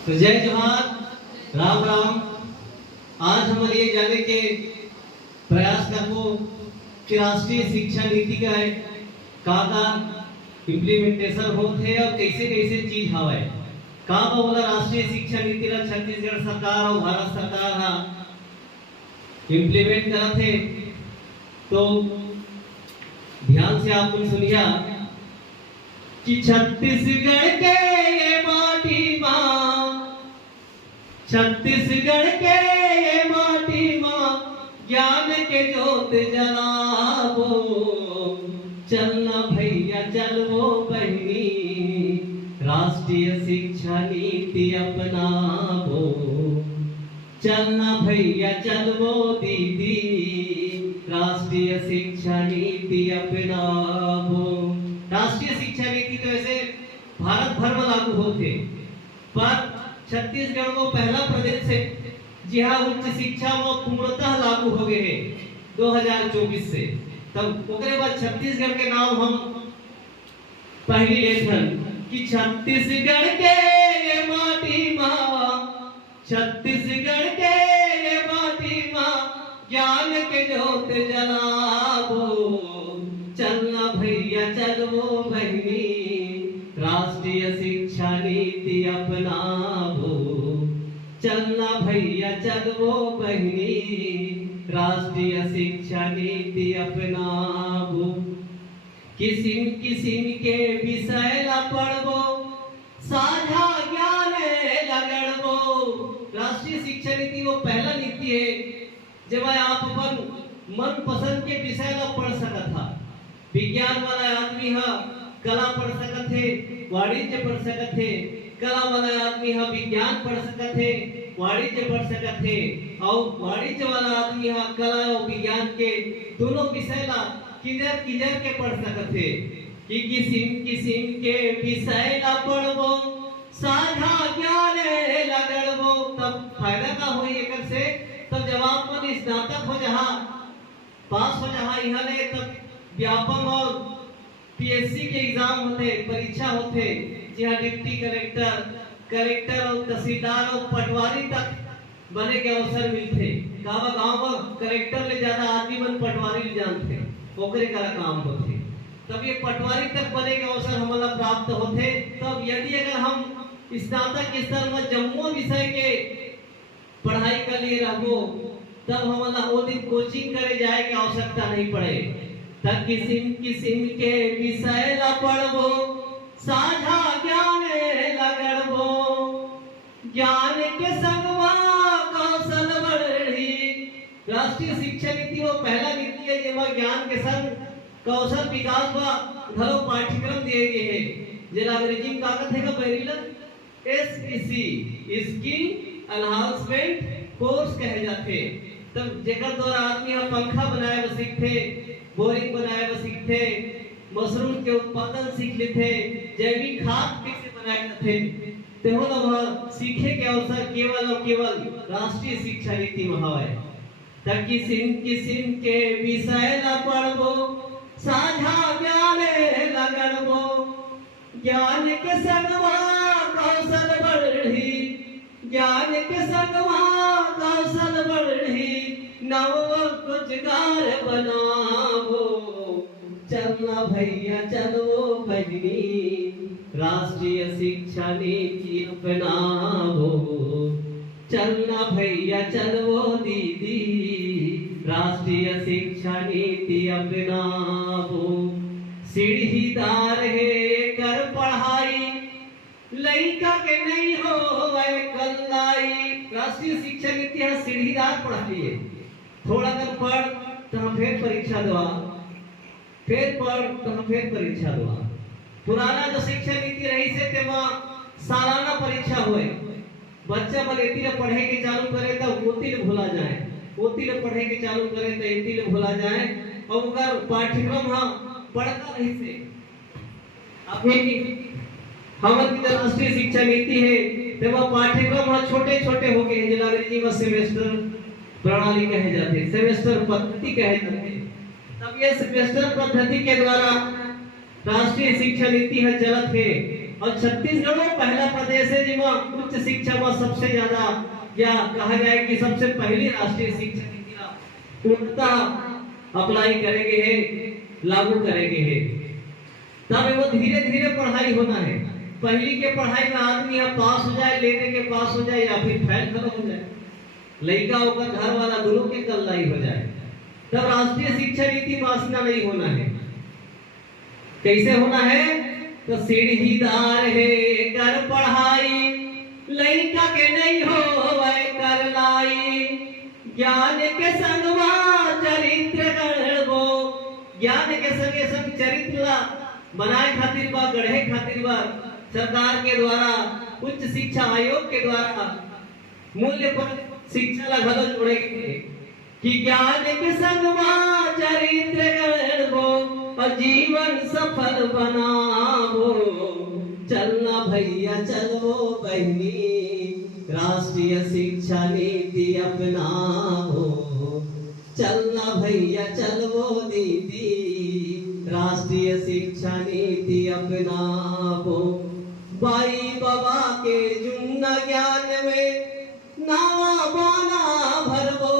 तो जय जवान, राम राम। आज हम ये जानने के प्रयास करबो कि राष्ट्रीय शिक्षा नीति का इम्प्लीमेंटेशन होते और कैसे कैसे चीज हवे का बोला। राष्ट्रीय शिक्षा नीति ला छत्तीसगढ़ सरकार और भारत सरकार हा इम्प्लीमेंट करते। तो ध्यान से आप सुनिया कि छत्तीसगढ़ के ये माटी माँ, छत्तीसगढ़ के ये माटी माँ ज्ञान के जोत जलाबो। चलना भैया चलवो बहनी, राष्ट्रीय शिक्षा नीति अपनाबो। चलना भैया चलवो दीदी, राष्ट्रीय शिक्षा नीति अपनाबो। राष्ट्रीय शिक्षा नीति तो ऐसे भारत भर में लागू होते, पर छत्तीसगढ़ को पहला प्रदेश है जहाँ उच्च शिक्षा वो पूर्णतः लागू हो गए हैं 2024 से। तब ओकरे बाद छत्तीसगढ़ के नाम हम पहली लेथन कि छत्तीसगढ़ के ये माटी माँ, छत्तीसगढ़ के ये माटी माँ ज्ञान के जोत जलाबो। चलना भैया चलवो बहनी, राष्ट्रीय शिक्षा नीति अपनाबो। चलना भैया चलवो बहनी, राष्ट्रीय शिक्षा नीति अपनाबो। किसिम किसिम के विषय ला पढ़बो, साझा ज्ञान लगड़बो। राष्ट्रीय शिक्षा नीति वो पहला नीति है जब आप अपन मन पसंद के विषय ला पढ़ सकत हा। विज्ञान वाला आदमी हा कला पढ़ सकत है, वाणिज्य पढ़ सकत है। कला वाला आदमी हा विज्ञान पढ़ सकत है, वाणिज्य पढ़ सकत है। और वाणिज्य वाला आदमी हा कला और विज्ञान के दोनों विषय ला किधर किधर के पढ़ सकत है। कि किसिम किसिम के विषय ला पढ़बो, साझा ज्ञान लगड़बो। तब फायदा का होई एकर से, तब जब आप मन स्नातक हो जहा, पास हो जहा यहाँ ले, तब व्यापम और पीएससी के एग्जाम होते, परीक्षा होते, जहाँ डिप्टी कलेक्टर, कलेक्टर और तहसीलदार और पटवारी तक बने के अवसर मिलते। गाँव में कलेक्टर ले ज्यादा आदमी मन पटवारी ले जानते, ओकरे का काम होते। तब ये पटवारी तक बने के अवसर हमारा प्राप्त होते। तब यदि अगर हम स्नातक स्तर में जम्मू विषय के पढ़ाई कर लिए रहो, तब हमारा वो दिन कोचिंग करे जाए की आवश्यकता नहीं पड़े। तब किसिम किसिम के विषय ला पढ़बो, साझा ज्ञान लगड़बो। ज्ञान के संगवा कौशल बढ़ी। राष्ट्रीय शिक्षा नीति वो पहला नीति है जेमा ज्ञान के संग कौशल विकास व घरो पाठ्यक्रम दिए गए हैं। जेला अंग्रेजी में का कहते हैं बहरीला एसईसी, स्किल एनहांसमेंट कोर्स कहे जाते। तब जेकर द्वारा आदमी हम पंखा बनाए व सीखते, बोरिंग बनाए व सीखते, मशरूम के उत्पादन सीख लेते, जैविक खाद कैसे बनाए जाते। तेहो वह सीखे के अवसर केवल और केवल राष्ट्रीय शिक्षा नीति में हवे। तब किसिम किसिम के विषय ला पढ़बो, साझा ज्ञान लगड़बो। ज्ञान के संगवा कौशल बढ़ी, ज्ञान के संगवा कौशल बढ़ी। नव रोजगार बनाबो। चलना भैया चलो बहनी, राष्ट्रीय शिक्षा नीति अपनाबो। चलना भैया चलो दीदी, राष्ट्रीय शिक्षा नीति अपनाबो। सीढ़ीदार है कर पढ़ाई, लइका के नहीं हो वह कल्लाई। राष्ट्रीय शिक्षा नीति है सीढ़ीदार पढ़ाई है। थोड़ा कर पढ़ तो हम फिर परीक्षा दवा, फिर पढ़ तो हम फिर परीक्षा दवा। पुराना जो शिक्षा नीति रही से तेमा सालाना परीक्षा हुए, बच्चा बल एती ले पढ़े के चालू करे तो ओती ले भूला जाए, ओती ले पढ़े के चालू करे तो एती ले भूला जाए। और उनका पाठ्यक्रम हाँ पढ़ता रही से अभी हमारी जो राष्ट्रीय शिक्षा नीति है तेमा पाठ्यक्रम हाँ छोटे छोटे हो गए, जिला अंग्रेजी में सेमेस्टर प्रणाली कहे जाते, सेमेस्टर पद्धति कहे जाते। तब ये सेमेस्टर पद्धति के द्वारा राष्ट्रीय शिक्षा नीति है चलत है। और छत्तीसगढ़ वो पहला प्रदेश है जिसमें उच्च शिक्षा में सबसे ज्यादा या कहा जाए कि सबसे पहली राष्ट्रीय शिक्षा नीति का पूर्णतः अप्लाई करेंगे है, लागू करेंगे है। तब वो धीरे धीरे पढ़ाई होना है। पहली के पढ़ाई में आदमी यहाँ पास हो जाए, लेने के पास हो जाए या फिर फेल खत्म हो जाए, लड़का होकर घर वाला दोनों के कल्लाई हो जाए। तब राष्ट्रीय शिक्षा नीति मासना नहीं होना है। कैसे होना है? तो सीढ़ीदार है कर पढ़ाई, लड़का के नहीं हो वह कर लाई, ज्ञान के संगवा चरित्र गढ़बो, ज्ञान के संगे संग चरित्र बनाए खातिर बा, गढ़े खातिर बा सरकार के द्वारा, उच्च शिक्षा आयोग के द्वारा मूल्य पर शिक्षा ला घलो जोड़े कि ज्ञान के संगवा चरित्र गढ़बो और जीवन सफल बनावो। चलना भैया चलो बहनी, राष्ट्रीय शिक्षा नीति अपनाओ। चलना भैया चलो दीदी, राष्ट्रीय शिक्षा नीति अपनाओ। बाई बाबा के जुन्ना ज्ञान में नावा बाना भरबो।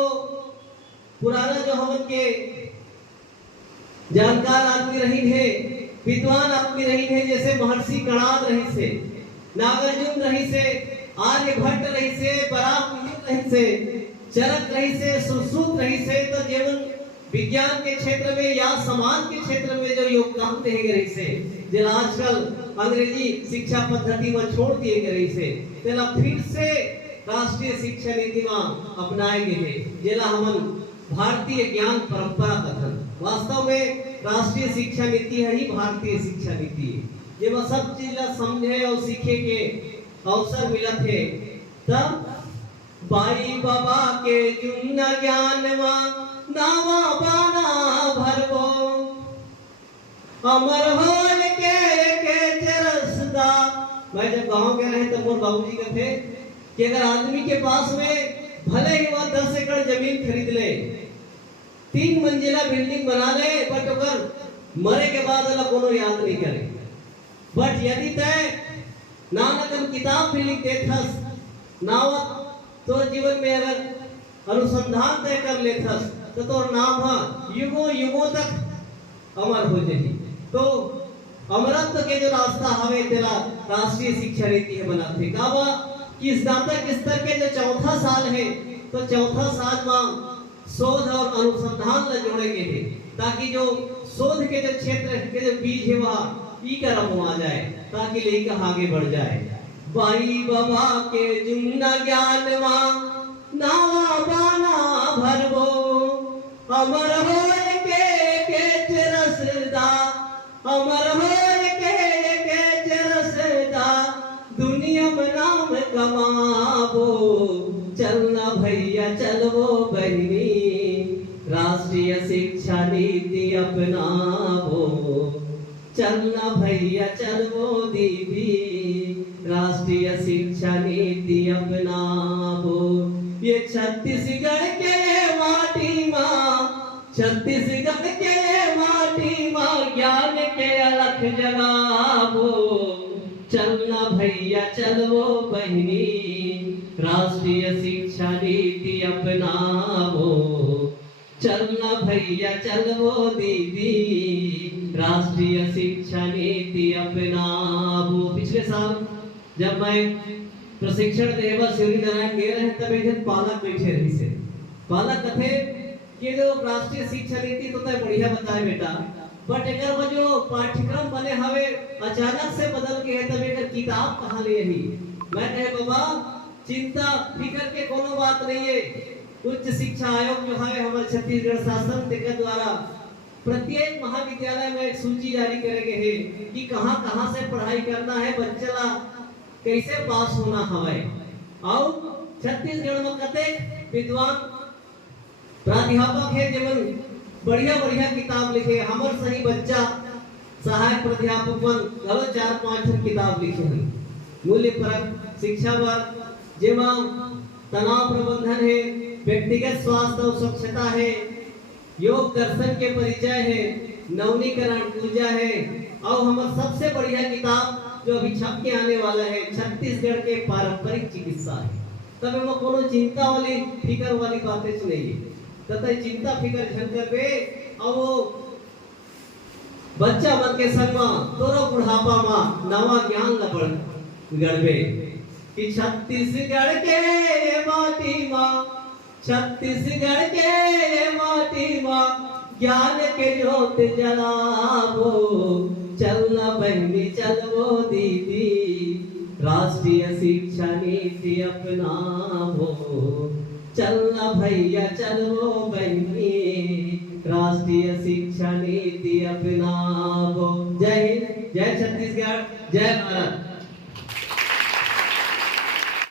पुराना जो हमन के जानकार आदमी रही है, विद्वान आदमी रही है, जैसे महर्षि कणाद रही से, नागार्जुन रही से, आर्यभट्ट रही से, बराक रही से, चरक रही से, सुश्रुत रही से, तो जीवन विज्ञान के क्षेत्र में या समाज के क्षेत्र में जो योगदान दिए गए से, जो आजकल अंग्रेजी शिक्षा पद्धति में छोड़ दिए गए से, तेला फिर से राष्ट्रीय शिक्षा नीति में अपनाए गए, जेला हमन भारतीय ज्ञान परंपरा कथन। वास्तव में राष्ट्रीय शिक्षा नीति है ही भारतीय शिक्षा नीति है, ये वह सब चीज समझे और सीखे के अवसर मिलत है। तब बाई बाबा के जुन्ना ज्ञान नावा बाना भरबो, अमर होल के चरसदा। मैं जब गांव के रहे तब मोर बाबूजी कहते कि अगर आदमी के पास में भले ही वह 10 एकड़ जमीन खरीद ले, 3 मंजिला बिल्डिंग बना ले, बट अगर मरे के बाद वाला कोनो याद नहीं करे। बट यदि तय नानकम किताब भी लिख देथस, नावत तो जीवन में अगर अनुसंधान तय कर लेथस, तो तोर नाम युगों युगों तक अमर हो जाही। तो अमरत्व के जो रास्ता हवे तेरा राष्ट्रीय शिक्षा नीति है बनाते काबा कि स्नातक स्तर के जो चौथा साल है, तो चौथा साल में शोध और अनुसंधान ला जोड़ेंगे है, ताकि जो शोध के जो क्षेत्र के जो बीज है वह ई करम आ जाए, ताकि लेकर आगे बढ़ जाए। बाई बाबा के जुन्ना ज्ञान नावा बाना भरबो, अमर होए के चरसदा, अमर होए के चरसदा, दुनिया में नाम कमाबो। चलना भैया चलवो बहनी, राष्ट्रीय शिक्षा नीति अपनाबो। चलना भैया चलवो दीदी, राष्ट्रीय शिक्षा नीति अपनाबो। ये छत्तीसगढ़ के माटी माँ, छत्तीसगढ़ के माटी माँ ज्ञान के अलख जगाबो। चलना भैया चलवो बहनी, राष्ट्रीय शिक्षा नीति अपनाबो। चलना भैया चलवो दीदी, राष्ट्रीय शिक्षा नीति अपनाबो। पिछले साल जब मैं प्रशिक्षण देवा शिवरी नारायण गए रहे, तब एक पालक बैठे रही से, पालक कथे कि जो राष्ट्रीय शिक्षा नीति तो तय बढ़िया बताए बेटा, बट एकर में जो पाठ्यक्रम बने हवे अचानक से बदल के है, तब एकर किताब कहाँ ले रही। मैं कहे बाबा चिंता फिकर के कोनो बात नहीं है, उच्च शिक्षा आयोग जो है हमारे छत्तीसगढ़ शासन के द्वारा प्रत्येक महाविद्यालय में एक सूची जारी करेंगे है कि कहाँ कहाँ से पढ़ाई करना है, बच्चा कैसे पास होना हवे। और छत्तीसगढ़ में कते विद्वान प्राध्यापक है जीवन बढ़िया बढ़िया किताब लिखे, हमर सही बच्चा सहायक प्राध्यापक बन घलो 4-5 किताब लिखे हैं मूल्य परक शिक्षा पर, जेमा तनाव प्रबंधन है, व्यक्तिगत स्वास्थ्य और स्वच्छता है, योग दर्शन के परिचय है, नवनीकरण ऊर्जा है, और हमारा सबसे बढ़िया किताब जो अभी छप के आने वाला है छत्तीसगढ़ के पारंपरिक चिकित्सा है। तब में कोनो चिंता वाली फिकर वाली बातें सुनेगी तथा चिंता फिकर झंकर बे और वो बच्चा मन के संग में तोरा बुढ़ापा में नवा ज्ञान ल गड़बे कि छत्तीसगढ़ के माटी में छत्तीसगढ़ के माटी में ज्ञान के ज्योत जलावो चलना बहनी चलवो दीदी राष्ट्रीय शिक्षा नीति अपनावो चलना भैया चलवो बहनी राष्ट्रीय शिक्षा नीति अपनावो। जय हिंद, जय छत्तीसगढ़, जय भारत।